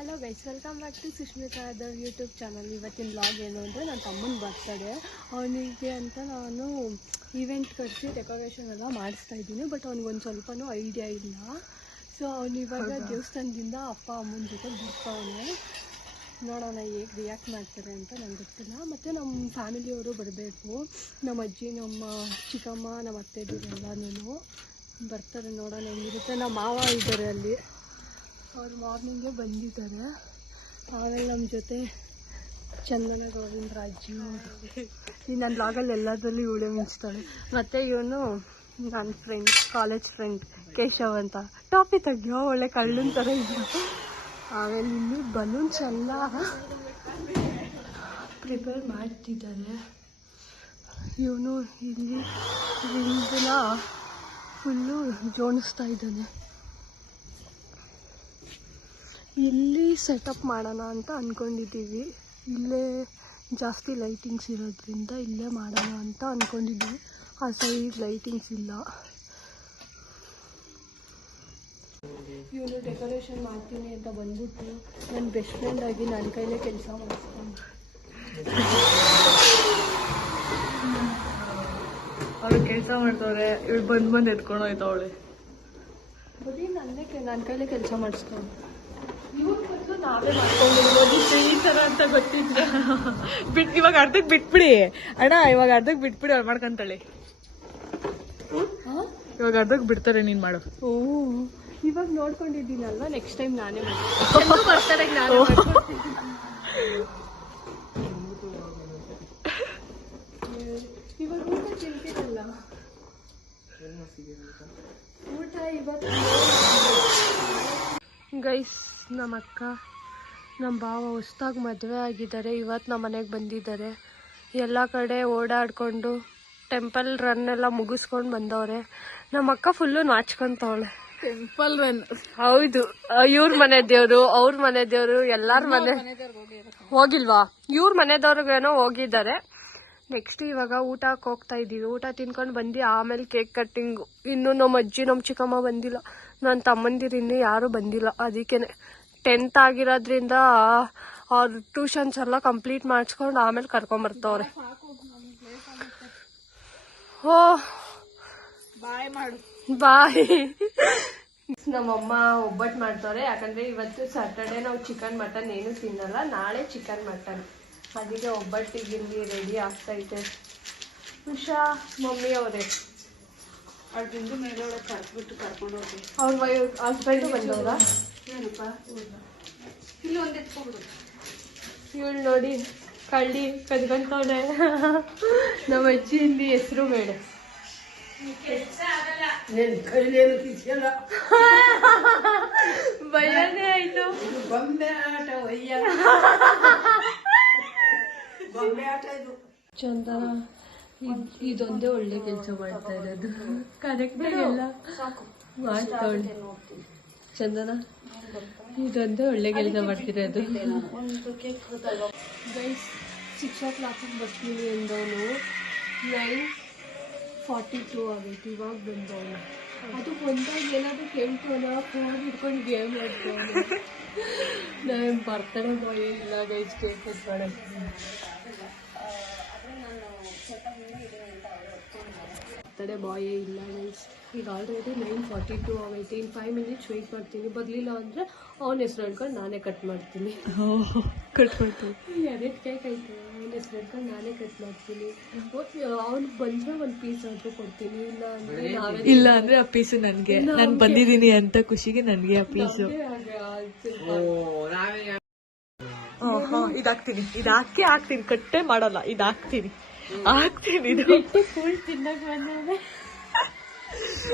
Hello guys, welcome back to Sushmita Yadav YouTube channel. ಇವತ್ತಿನ blog ಏನು ಅಂದರೆ ನನ್ನ ತಮ್ಮನ ಬರ್ತಡೇ. ಅವನಿಗೆ ಅಂತ ನಾನು ಈವೆಂಟ್ ಕರೆಸಿ ಡೆಕೋರೇಷನ್ ಎಲ್ಲ ಮಾಡಿಸ್ತಾ ಇದ್ದೀನಿ. ಬಟ್ ಅವ್ನಿಗೊಂದು ಸ್ವಲ್ಪನೂ ಐಡಿಯಾ ಇಲ್ಲ. ಸೊ ಅವನು ಇವಾಗ ದೇವಸ್ಥಾನದಿಂದ ಅಪ್ಪ ಅಮ್ಮನ ಜೊತೆ ಬರ್ತಾವನೆ. ನೋಡೋಣ ಹೇಗೆ ರಿಯಾಕ್ಟ್ ಮಾಡ್ತಾರೆ ಅಂತ ನಂಗೆ ಗೊತ್ತಿಲ್ಲ. ಮತ್ತು ನಮ್ಮ ಫ್ಯಾಮಿಲಿಯವರು ಬರಬೇಕು. ನಮ್ಮ ಅಜ್ಜಿ, ನಮ್ಮ ಚಿಕ್ಕಮ್ಮ, ನಮ್ಮ ಅತ್ತೆದಿರೆಲ್ಲನೂ ಬರ್ತಾರೆ. ನೋಡೋಣ ಹೆಂಗಿರುತ್ತೆ. ನಮ್ಮ ಮಾವ ಇದ್ದಾರೆ ಅಲ್ಲಿ, ಅವ್ರು ಮಾರ್ನಿಂಗೇ ಬಂದಿದ್ದಾರೆ. ಆಮೇಲೆ ನಮ್ಮ ಜೊತೆ ಚಂದನ, ಗೋವಿಂದರಾಜು, ಈ ನನ್ನ ಬ್ಲಾಗಲ್ಲಿ ಎಲ್ಲದರಲ್ಲೂ ಇವಳೇ ಮಿಂಚ್ತಾಳೆ. ಮತ್ತು ಇವನು ನನ್ನ ಫ್ರೆಂಡ್, ಕಾಲೇಜ್ ಫ್ರೆಂಡ್ ಕೇಶವ್ ಅಂತ. ಟಾಪಿ ತೆಗಿಯೋ, ಒಳ್ಳೆ ಕಳ್ಳನ ಥರ ಇದ್ದ. ಆಮೇಲೆ ಇಲ್ಲಿ ಬಲೂನ್ಸ್ ಎಲ್ಲ ಪ್ರಿಪೇರ್ ಮಾಡ್ತಿದ್ದಾರೆ. ಇವನು ಇಲ್ಲಿ ರಿಂಗ್ನ ಫುಲ್ಲು ಜೋಡಿಸ್ತಾ ಇದ್ದಾನೆ. ಇಲ್ಲಿ ಸೆಟಪ್ ಮಾಡೋಣ ಅಂತ ಅಂದ್ಕೊಂಡಿದ್ದೀವಿ. ಇಲ್ಲೇ ಜಾಸ್ತಿ ಲೈಟಿಂಗ್ಸ್ ಇರೋದ್ರಿಂದ ಇಲ್ಲೇ ಮಾಡೋಣ ಅಂತ ಅಂದ್ಕೊಂಡಿದ್ದೀವಿ. ಆ ಸೈಡ್ ಲೈಟಿಂಗ್ಸ್ ಇಲ್ಲ. ಇವನು ಡೆಕೋರೇಷನ್ ಮಾಡ್ತೀನಿ ಅಂತ ಬಂದ್ಬಿಟ್ಟು ನನ್ನ ಬೆಸ್ಟ್ ಫ್ರೆಂಡ್ ಆಗಿ ನನ್ನ ಕೈಲೇ ಕೆಲಸ ಮಾಡಿಸ್ಕೊಂಡು ಅವ್ರು ಕೆಲಸ ಮಾಡ್ತವ್ರೆ. ಇವಳು ಬಂದು ಎತ್ಕೊಂಡು ಹೋಯ್ತವಳೆ. ಬರೀ ನನ್ನ ಕೈಲೇ ಕೆಲಸ ಮಾಡಿಸ್ಕೊಂಡು ಇವ್ರು ಬಂದು ನಾವೇ ಮಾಡ್ಕೊಂಡಿರ್ಬೋದು ಈ ಥರ ಅಂತ ಗೊತ್ತಿಲ್ಲ. ಇವಾಗ ಅರ್ಧಕ್ಕೆ ಬಿಟ್ಬಿಡಿ ಅಣ್ಣ, ಇವಾಗ ಅರ್ಧಕ್ಕೆ ಬಿಟ್ಬಿಡಿ. ಅವ್ರು ಮಾಡ್ಕೊಂತಾಳೆ. ಇವಾಗ ಅರ್ಧಕ್ಕೆ ಬಿಡ್ತಾರೆ, ನೀನ್ ಮಾಡು. ಓ, ಇವಾಗ ನೋಡ್ಕೊಂಡಿದ್ದೀನಲ್ವಾ, ನೆಕ್ಸ್ಟ್ ಟೈಮ್ ನಾನೇ ಬರ್ತಾರೆ. ನಾನೇ ಇವಾಗ ಊಟ ತಿಂತೀರಲ್ಲ, ಊಟ ಇವತ್ತು ಗೈಸ್. ನಮ್ಮ ಅಕ್ಕ, ನಮ್ಮ ಭಾವ ಹೊಸ್ದಾಗಿ ಮದುವೆ ಆಗಿದ್ದಾರೆ. ಇವತ್ತು ನಮ್ಮ ಮನೆಗೆ ಬಂದಿದ್ದಾರೆ. ಎಲ್ಲ ಕಡೆ ಓಡಾಡಿಕೊಂಡು ಟೆಂಪಲ್ ರನ್ ಎಲ್ಲ ಮುಗಿಸ್ಕೊಂಡು ಬಂದವ್ರೆ. ನಮ್ಮ ಅಕ್ಕ ಫುಲ್ಲು ನಾಚ್ಕೊಂತವಳೆ. Temple run? ಹೌದು. ಇವ್ರ ಮನೆ ದೇವ್ರು, ಅವ್ರ ಮನೆ ದೇವ್ರು, ಎಲ್ಲಾರ ಮನೆ ಹೋಗಿಲ್ವಾ? ಇವ್ರ ಮನೆದವ್ರಿಗೇನೋ ಹೋಗಿದ್ದಾರೆ. ನೆಕ್ಸ್ಟ್ ಇವಾಗ ಊಟಕ್ಕೆ ಹೋಗ್ತಾ ಇದ್ದೀವಿ. ಊಟ ತಿನ್ಕೊಂಡು ಬಂದು ಆಮೇಲೆ ಕೇಕ್ ಕಟ್ಟಿಂಗು. ಇನ್ನು ನಮ್ಮ ಅಜ್ಜಿ, ನಮ್ಮ ಚಿಕ್ಕಮ್ಮ ಬಂದಿಲ್ಲ. ನನ್ನ ತಮ್ಮಂದಿರು ಇನ್ನೂ ಯಾರೂ ಬಂದಿಲ್ಲ. ಅದಕ್ಕೆ 10th ಆಗಿರೋದ್ರಿಂದ ಅವ್ರ ಟ್ಯೂಷನ್ಸ್ ಎಲ್ಲ ಕಂಪ್ಲೀಟ್ ಮಾಡಿಸ್ಕೊಂಡು ಆಮೇಲೆ ಕರ್ಕೊಂಬರ್ತವ್ರೆ. ಓ ಬಾಯ್ ಮಾಡು. ಬಾಯ್. ನಮ್ಮಮ್ಮ ಒಬ್ಬಟ್ಟು ಮಾಡ್ತವ್ರೆ. ಯಾಕಂದರೆ ಇವತ್ತು ಸ್ಯಾಟರ್ಡೆ ನಾವು ಚಿಕನ್ ಮಟನ್ ಏನೂ ತಿನ್ನಲ್ಲ. ನಾಳೆ ಚಿಕನ್ ಮಟನ್. ಅದಕ್ಕೆ ಒಬ್ಬಟ್ಟಿಗೆ ಇಲ್ಲಿ ರೆಡಿ ಆಗ್ತೈತೆ. ಉಷಾ ಮಮ್ಮಿ ಅವರೇ ಅದ್ರಿಂದ ಮೇಲೊಳಗೆ ಕರ್ಬಿಟ್ಟು ಕರ್ಕೊಂಡು ಹೋಗಿ ಅವ್ರ ಹಸ್ಬೆಂಡು ಬಂದವ್ರ. ಏನಪ್ಪ ಇಲ್ಲಿ ಒಂದು ಎತ್ಕೊಂಡು ಇವಳು ನೋಡಿ ಕಳ್ಳಿ ಕದ್ಕೊಂತವಳೆ. ನಮ್ಮ ಅಜ್ಜಿ ಇಲ್ಲಿ ಹೆಸರು ಬೇಡ. ಭಯನೇ ಆಯ್ತು. ಚಂದನ ಇದೊಂದೇ ಒಳ್ಳೆ ಕೆಲಸ ಮಾಡ್ತಾ ಇರೋದು. ಕರೆಕ್ಟಾಗಿ ಎಲ್ಲ ಮಾಡ್ತಾಳೆ ಚಂದನ. ಇದೊಂದೇ ಒಳ್ಳೆ ಕೆಲಸ ಮಾಡ್ತಿರೋದು. ಗೈಸ್, 6 o'clock ಬರ್ತೀನಿ ಅಂದವನು 9:42 ಆಗೈತಿ. ಇವಾಗ ಬಂದವನು. ಅದು ಬಂದಾಗ ಏನಾದರೂ ಕೇಳ್ತಾನ, ಫೋನ್ ಹಿಡ್ಕೊಂಡು ಗೇಮ್ ಆಡ್ತಾನೆ. ನಾನು ಬರ್ತಡೇ ಬಾಯ್ ಇಲ್ಲ ಗೈಸ್, ಕೇಕ್ ಕಟ್ ಮಾಡೋಕ್ಕೆ. ಬರ್ತಡೇ ಬಾಯೇ ಇಲ್ಲ ಗೈಸ್. ಈಗ ಆಲ್ರೆಡಿ 9:42 ಆಗೈತಿ. ಇನ್ನು 5 minutes ವೆಯ್ಟ್ ಮಾಡ್ತೀನಿ. ಬರಲಿಲ್ಲ ಅಂದರೆ ಅವನ ಹೆಸ್ರು ಹೇಳ್ಕೊಂಡು ನಾನೇ ಕಟ್ ಮಾಡ್ತೀನಿ. ಕಟ್ ಮಾಡ್ತೀನಿ. 2 ಕೇಕ್ ಐತೆ. ಅವನ ಹೆಸ್ರು ಹೇಳ್ಕೊಂಡು ನಾನೇ ಕಟ್ ಮಾಡ್ತೀನಿ. ಅವ್ನಿಗೆ ಬಂದರೆ ಒಂದು ಪೀಸ್ ಆದರೂ ಕೊಡ್ತೀನಿ. ಇಲ್ಲ ಅಂದರೆ ಆ ಪೀಸು ನನಗೆ. ನಾನು ಬಂದಿದ್ದೀನಿ ಅಂತ ಖುಷಿಗೆ ನನಗೆ ಆ ಪೀಸು. ಇದಾಕ್ತೀನಿ. ಹಾಕ್ತೀನಿ. ಕಟ್ಟೆ ಮಾಡಲ್ಲ. ಹಾಕ್ತೀನಿ. ಇದು ಫುಲ್ ತಿನ್ನಕ್ಕೆ ಬಂದ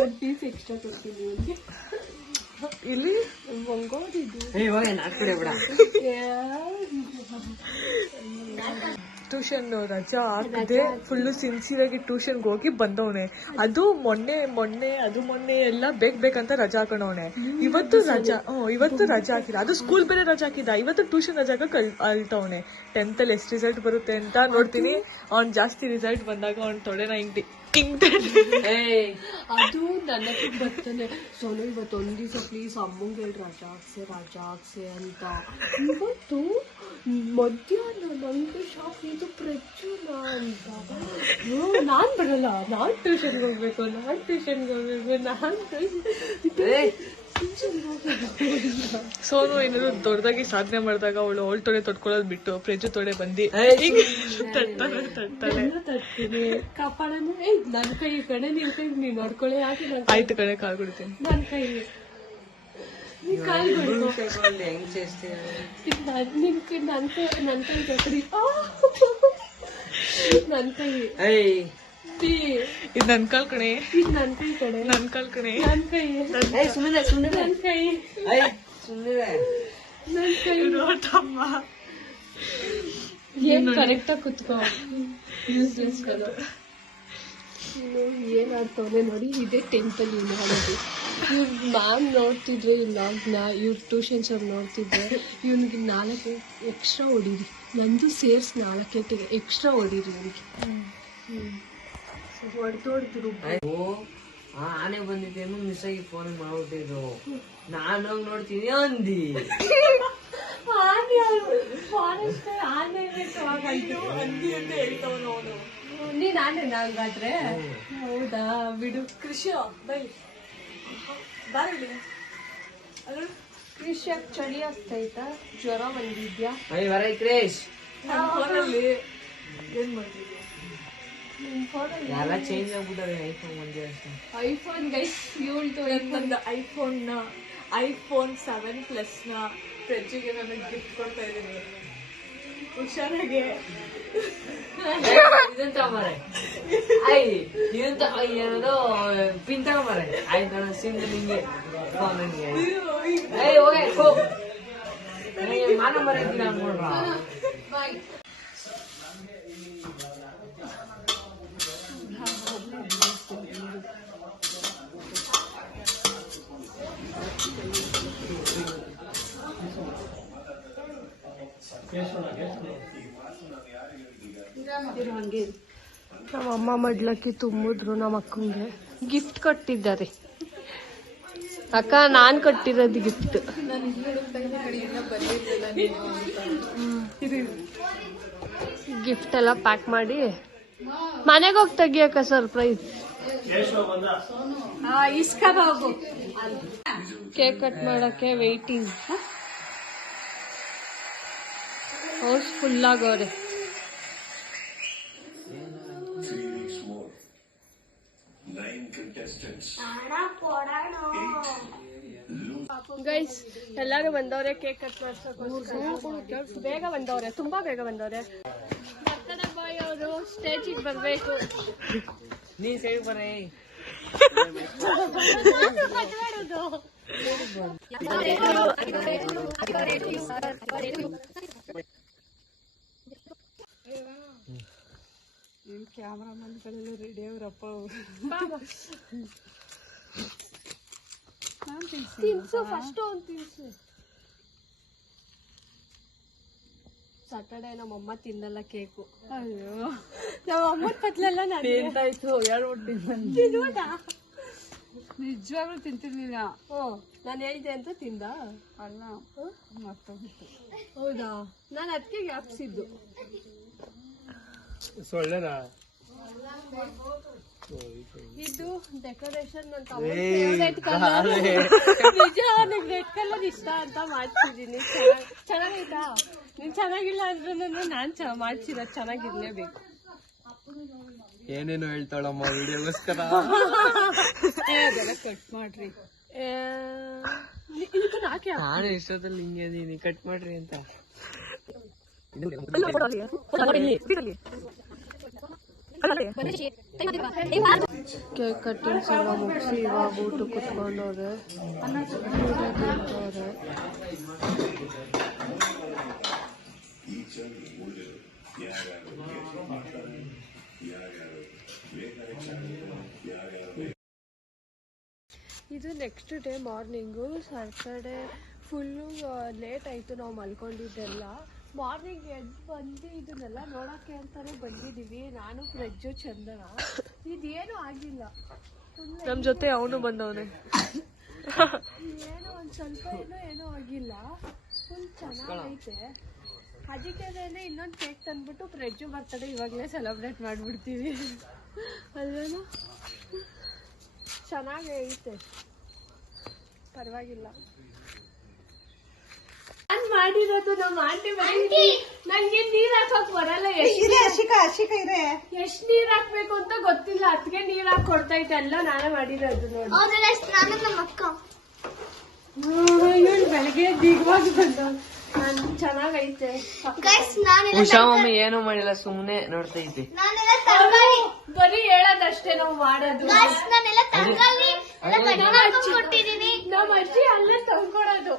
ಒಂದು ಪೀಸ್ ಎಕ್ಸ್ಟ್ರಾ ಕೊಡ್ತೀನಿ ಅವನಿಗೆ. ಇಲ್ಲಿ ಟ್ಯೂಷನ್ ರಜಾ ಹಾಕದೆ ಫುಲ್ಲು ಸಿನ್ಸಿಯರಾಗಿ ಟ್ಯೂಷನ್ಗೆ ಹೋಗಿ ಬಂದವನೆ. ಅದು ಮೊನ್ನೆ ಎಲ್ಲ ಬೇಕಂತ ರಜಾ ಹಾಕೊಂಡವನೆ. ಇವತ್ತು ರಜಾ ಹಾಕಿಲ್ಲ. ಅದು ಸ್ಕೂಲ್ ಬೇರೆ ರಜಾ ಹಾಕಿದ. ಇವತ್ತು ಟ್ಯೂಷನ್ ರಜಾ ಅಲ್ತವನೆ. 10th ಅಲ್ಲಿ ಎಷ್ಟು ರಿಸಲ್ಟ್ ಬರುತ್ತೆ ಅಂತ ನೋಡ್ತೀನಿ. ಅವ್ನು ಜಾಸ್ತಿ ರಿಸಲ್ಟ್ ಬಂದಾಗ ಅವ್ನು ತೊಡೆ 90. ಕಿಂಗ್ ಅದು ನನ್ನ ಹತ್ರ ಬರ್ತಾನೆ. ಸೋನು ಇವತ್ತು ಒಂದ್ ದಿವಸ ಪ್ಲೀಸ್ ಅಮ್ಮಂಗೆ ಹೇಳಿ ರಜಾ ಹಾಕ್ಸೆ ಅಂತ. ಇವತ್ತು ಮಧ್ಯಾಹ್ನ ನಂಗೆ ಶಾಕ್, ಇದು ಪ್ರಜ್ವಲ ಅಂತ. ನಾನ್ ಬರಲ್ಲ, ನಾನ್ ಟ್ಯೂಷನ್ಗೆ ಹೋಗ್ಬೇಕು. ಸೋನು ಏನಾದ್ರು ದೊಡ್ಡದಾಗಿ ಸಾಧನೆ ಮಾಡಿದಾಗ ಅವಳು ತೊಡೆ ತೊಟ್ಕೊಳ್ಳೋದು ಬಿಟ್ಟು ಪ್ರಜ್ಜು ತೊಡೆ ಬಂದು ತಟ್ತಾನೆ. ಕಾಪಾಡೋಣ. ನನ್ನ ಕೈ ಕಡೆ ನಿನ್ ಕೈ ನೀನ್ ನೋಡ್ಕೊಳ್ಳಿ. ಯಾಕೆ ಆಯ್ತು ಕಡೆ ಕಾಲ್ ಕೊಡ್ತೀನಿ. ನನ್ನ ಕೈ ಕಾಲ್ ಕೊಡು. ನನ್ನ ಕೈ ಕಟ್ರಿ. ನನ್ನ ಕೈ ಇದು ನನ್ ಕಾಲ್ ಕಣೆ. ಇದು ನನ್ನ ಕೈ ಕಡೆ. ನನ್ ಕಾಲ್ ಕಣೆ. ನನ್ನ ಕೈ ನನ್ನ ಕೈ ನನ್ನ ಕೈ ತಮ್ಮ ಏನ್ ಕರೆಕ್ಟಾಗಿ ಕುತ್ಕೋ. ಯೂಸ್ಲೆಸ್ ಕಲೋ. ಏನ್ ಆಡ್ತವನೆ ನೋಡಿ. ಇದೇ 10th ಅಲ್ಲಿ ಮಾಡೋದು. ಇವ್ರ ಮ್ಯಾಮ್ ನೋಡ್ತಿದ್ರೆ ಈ ವ್ಲಾಗ್ನ, ಇವ್ರ ಟ್ಯೂಷನ್ಸ್ ಅವ್ರು ನೋಡ್ತಿದ್ರೆ ಇವ್ನಿಗೆ 4 ಎಕ್ಸ್ಟ್ರಾ ಹೊಡೀರಿ. ನಂದು ಸೇರ್ಸ್ 4 ಎಕ್ಸ್ಟ್ರಾ ಹೊಡೀರಿ ಅವ್ರಿಗೆ. ಹೊಡೆದೋಡ್ತಿರು. ಆನೆ ಬಂದಿದ್ದೇನು ಮಿಸ್ ಆಗಿ ಫೋನ್ ಮಾಡ್ಬಿಟ್ಟಿದ್ರು. ನಾನು ಹೋಗಿ ನೋಡ್ತೀನಿ ಅಂದಿ. ನೀನ್ ಆನೆನಾ ಹಂಗಾದ್ರೆ? ಹೌದಾ, ಬಿಡು. ಕೃಷಿ ಬೈ ಕೃಷಿ ಚಳಿ ಆಗ್ತೈತಾ? ಜ್ವರ ಬಂದಿದ್ಯಾ? ಕ್ರೇಶ್ ಏನ್ ಮಾಡ್ತಿದ್ಯಾ? ಎಲ್ಲ ಚೇಂಜ್ ಆಗ್ಬಿಟ್ಟದೆ. ಐಫೋನ್ ಒಂದೇ ಅಷ್ಟೇ. ಐಫೋನ್ ಗೈಸ್ ಒಂದು iPhone 7 Plus ನ ಫ್ರೆಂಡ್ಸಿಗೆ ನನಗೆ ಗಿಫ್ಟ್ ಕೊಡ್ತಾ ಇದ್ದೀನಿ. ಹುಷಾರಾಗೆ ಇದನ್ ತಗೊಂಬಾರೆ. ಇದನ್ ಏನದು ಪಿನ್ ತಗೊಂಬಾರೆ. ಆಯ್ತು ನಾನು ಸಿಮ್ ನಿಂಗೆ ಫೋನ್ ನನಗೆ ಮಾನ ಮರ್ಯಾದಿಲ್ಲ ನೋಡ್ರ. ನಮ್ಮಮ್ಮ ಮಡ್ಲಕ್ಕಿ ತುಂಬಿದ್ರು ನಮ್ಮ ಅಕ್ಕಂಗೆ. ಗಿಫ್ಟ್ ಕೊಟ್ಟಿದ್ದಾರೆ. ಅಕ್ಕ ನಾನ್ ಕೊಟ್ಟಿರೋದು ಗಿಫ್ಟ್. ಗಿಫ್ಟ್ ಎಲ್ಲ ಪ್ಯಾಕ್ ಮಾಡಿ ಮನೆಗೆ ಹೋಗಿ ತೆಗಿಯಕ್ಕ ಸರ್ಪ್ರೈಸ್. ಕೇಕ್ ಕಟ್ ಮಾಡಕ್ಕೆ ವೇಟಿಂಗ್. ಹೌಸ್ ಫುಲ್ ಆಗವ್ರೆ. ಗೈಸ್ ಎಲ್ಲಾರು ಬಂದವ್ರೆ ಕೇಕ್ ಕಟ್ ಮಾಡ್ಸೋಕೆ. ಬೇಗ ಬಂದವ್ರೆ, ತುಂಬಾ ಬೇಗ ಬಂದವ್ರೆ. ಬರ್ತಡೇ ಬಾಯ್ ಅವರು ಸ್ಟೇಜಿಗೆ ಬರ್ಬೇಕು. ನೀ ಸೇವ್ ಬರೇ. ಕ್ಯಾಮ್ರಾಮನ್ಗಳೆಲ್ಲ ರೆಡಿ ಅವರಪ್ಪ. ತಿನ್ಸು ಫಸ್ಟ್ ಒಂದು ತಿನ್ಸು. ಸಾಟರ್ಡೆ ನಮ್ಮಮ್ಮ ತಿನ್ನಲ್ಲ ಕೇಕು. ಅಯ್ಯೋ ನಮ್ಮ ಅಮ್ಮನ ಪತ್ಲೆಲ್ಲ ನಾನು ಎಂತಾಯ್ತು ತಿನ್ನೋದಾ? ನಿಜವಾಗ್ಲೂ ತಿಂತಿರ್ಲಿಲ್ಲ. ನಾನು ಹೇಳಿದೆ ಅಂತ ತಿಂದ ಅಲ್ಲ ಮರ್ತೋಗಿತ್ತು. ಹೌದಾ? ನಾನು ಅದಕ್ಕೆ ಜ್ಞಾಪಿಸಿದ್ದು. ಇದು ಡೆಕೋರೇಷನ್ ಅಂತ ಫೇವ್ರೇಟ್ ಕಲರ್. ನಿಜ ನನಗೆ ರೆಡ್ ಕಲರ್ ಇಷ್ಟ ಅಂತ ಮಾಡ್ತಿದ್ದೀನಿ. ಚೆನ್ನಾಗೈತಾ? ನೀನ್ ಚೆನ್ನಾಗಿಲ್ಲ ಅಂದ್ರೂ ನಾನ್ ಮಾಡ್ಸಿರೋದು ಚೆನ್ನಾಗಿರ್ಲೇಬೇಕು. ಏನೇನು ಹೇಳ್ತಾಳಮ್ಮ ವಿಡಿಯೋಗೋಸ್ಕರ. ಅದೆಲ್ಲ ಕಟ್ ಮಾಡ್ರಿ. ಇದನ್ನ ಹಾಕಿ. ನಾನು ಇಷ್ಟೊತ್ತಲ್ಲಿ ಹಿಂಗೆ ಅದೀನಿ, ಕಟ್ ಮಾಡ್ರಿ ಅಂತ. ಕೇಕ್ ಕಟ್ಟಿಂಗ್ಸ್ ಎಲ್ಲ ಮುಗಿಸಿ ಇವಾಗ ಊಟ ಕುತ್ಕೊಂಡವ್ರೆ. ತಿಂತವ್ರೆ. ಇದು next day morning. Saturday full late ಆಯಿತು ನಾವು ಮಲ್ಕೊಂಡಿದ್ದೆಲ್ಲ. ಮಾರ್ನಿಂಗ್ ಎದ್ದು ಬಂದು ಇದನ್ನೆಲ್ಲ ನೋಡೋಕ್ಕೆ ಅಂತಾನೆ ಬಂದಿದ್ದೀವಿ. ನಾನು ಪ್ರಜ್ಜು ಚಂದನ ಇದೇನು ಆಗಿಲ್ಲ. ನಮ್ ಜೊತೆ ಅವನು ಬಂದವನೆ. ಏನೋ ಒಂದ್ ಸ್ವಲ್ಪ ಏನೋ ಆಗಿಲ್ಲ. ಫುಲ್ ಚೆನ್ನಾಗೈತೆ. ಅದಕ್ಕೆ ಇನ್ನೊಂದು ಕೇಕ್ ತಂದ್ಬಿಟ್ಟು ಪ್ರಜ್ಜು ಬರ್ತಡೆ ಇವಾಗಲೇ ಸೆಲೆಬ್ರೇಟ್ ಮಾಡ್ಬಿಡ್ತೀವಿ ಅಲ್ವೇನೋ. ಚೆನ್ನಾಗೈತೆ, ಪರವಾಗಿಲ್ಲ. ನಾನ್ ಮಾಡಿರೋದು ನಮ್ಮ ಆಂಟಿ ನನ್ಗೆ ನೀರ್ ಹಾಕಕ್ ಬರಲ್ಲ. ಎಷ್ಟ್ ನೀರ್ ಹಾಕ್ಬೇಕು ಅಂತ ಗೊತ್ತಿಲ್ಲ, ಅದಕ್ಕೆ ನೀರ್ ಹಾಕಿ ಕೊಡ್ತೈತೆ. ಎಲ್ಲ ನಾನೇ ಮಾಡಿರೋದು ನೋಡಿ. ಇವಳು ಬೆಳಗ್ಗೆ ದಿಗ್ವಾಗಿ ಬಂದ. ಚೆನ್ನಾಗೈತೆ. ಉಷಾ ಮಮ್ಮಿ ಏನು ಮಾಡಿಲ್ಲ, ಸುಮ್ನೆ ನೋಡ್ತೈತಿ. ಬರೀ ಹೇಳೋದಷ್ಟೇ ನಾವು ಮಾಡೋದು. ನಮ್ಮ ಅಜ್ಜಿ ಅಲ್ಲೇ ತಂದ್ಕೊಡೋದು.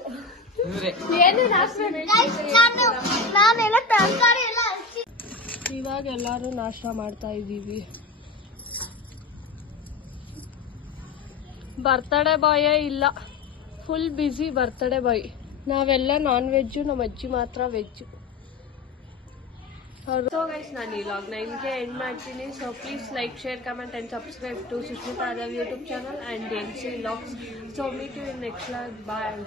ಇವಾಗ ಎಲ್ಲಾರು ನಾಷ್ಟ ಮಾಡ್ತಾ ಇದೀವಿ. ಬರ್ತಡೇ ಬಾಯೇ ಇಲ್ಲ, ಫುಲ್ ಬ್ಯುಸಿ ಬರ್ತಡೇ ಬಾಯ್. ನಾವೆಲ್ಲ ನಾನ್ ವೆಜ್ಜು, ನಮ್ಮ ಅಜ್ಜಿ ಮಾತ್ರ ವೆಜ್ಜು. ಸೊ ಗೈಸ್, ನಾನು ಈ ವ್ಲಾಗ್ನ ಹಿಂಗೆ ಎಂಡ್ ಮಾಡ್ತೀನಿ. So please like, share, comment and subscribe to Sushmita Yadav YouTube channel and NC Vlogs. So meet you in next vlog. Bye.